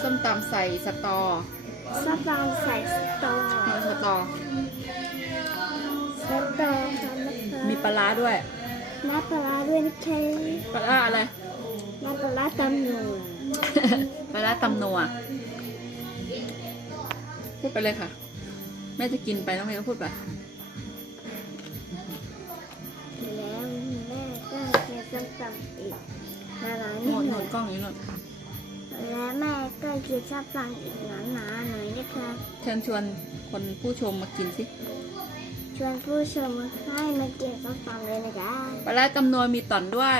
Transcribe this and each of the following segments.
ส้มตำใส่สตอซอสบางใส่สตอเออสตอ สตอค่ะนะคะมีปลาร้าด้วย น้ำปลาร้าด้วยนะคะปลาร้าอะไร น้ำปลาร้าตำหนูปลาร้าตำนัวพูดไปเลยค่ะ แม่จะกินไปน้องเมย์ก็พูดไป แล้วแม่ก็จะส้มตำอีกนานาหนินดหหนน่อยกล้องอยู่หนน และแม่ก็จะส้มตำอีกหนาๆหน่อยนะคะเชิญชวนคนผู้ชมมากินสิ ชวนผู้ชมให้มากินส้มตำเลยนะคะปลาร้าตำนัวมีต่อนด้วย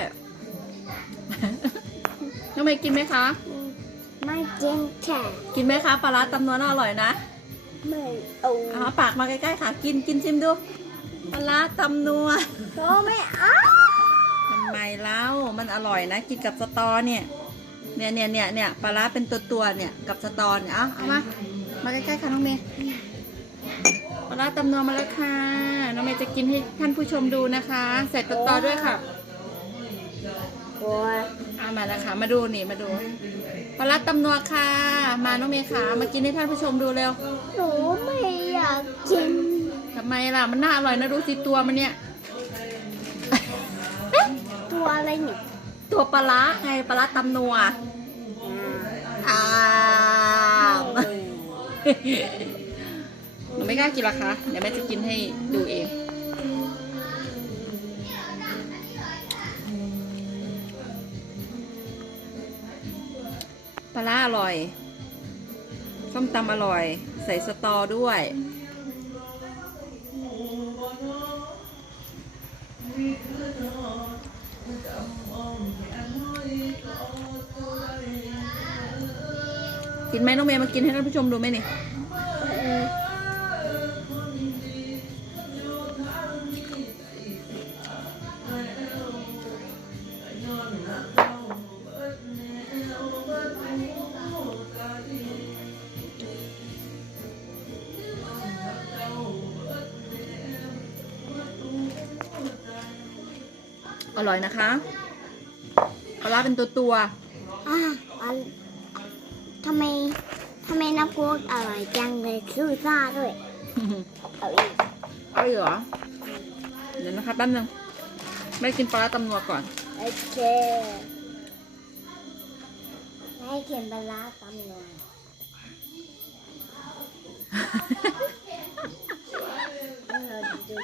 น้องเมย์กินไหมคะ อืมไม่กินค่ะกินไหมคะปลาร้าตำนัวน่าอร่อยนะไม่เอาเอาปากมาใกล้ๆค่ะ กินกินชิมดูปลาร้าตำนัวโอ้ไม่เอาทำไมเล่ามันอร่อยนะ กินกับสตอเนี่ย เนี่ยเนี่ยเนี่ยเนี่ยปลาร้าเป็นตัวตัวๆเนี่ยกับสตอเนี่ยเอาเอามามาใกล้ๆค่ะน้องเมย์ปลาร้าตำนัวมาแล้วค่ะ น้องเมย์จะกินให้ท่านผู้ชมดูนะคะ ใส่ตัวตอด้วยค่ะโอ้ยเอามาแล้วค่ะ มาดูนี่มาดูปลาร้าตำนัวค่ะ มาน้องเมย์ค่ะมากินให้ท่านผู้ชมดูเร็วหนูไม่อยากกินทำไมล่ะมันน่าอร่อยนะดูสิตัวมันเนี่ย ตัวอะไรเนี่ย ตัวปลาไงปลาตำนัวอ้าวหนูไม่กล้ากินหรอคะ เดี๋ยวแม่จะกินให้ดูเอง ปลาอร่อย ส้มตำอร่อย ใส่สตอด้วย กินไหมน้องเมย์มากินให้ท่านผู้ชมดูไหมนี่ อร่อยนะคะปลาร้าเป็นตัวตัวอะอันทำไมทำไมน้ำกุ๊กอร่อยจังเลยซูซ่าด้วยๆเอาอีกเอาอีกเหรอเดี๋ยวนะคะแป๊บนึงไม่กินปลาร้าตำนัวก่อน โอเคให้เขียนปลาร้าตำหน่อยเออดู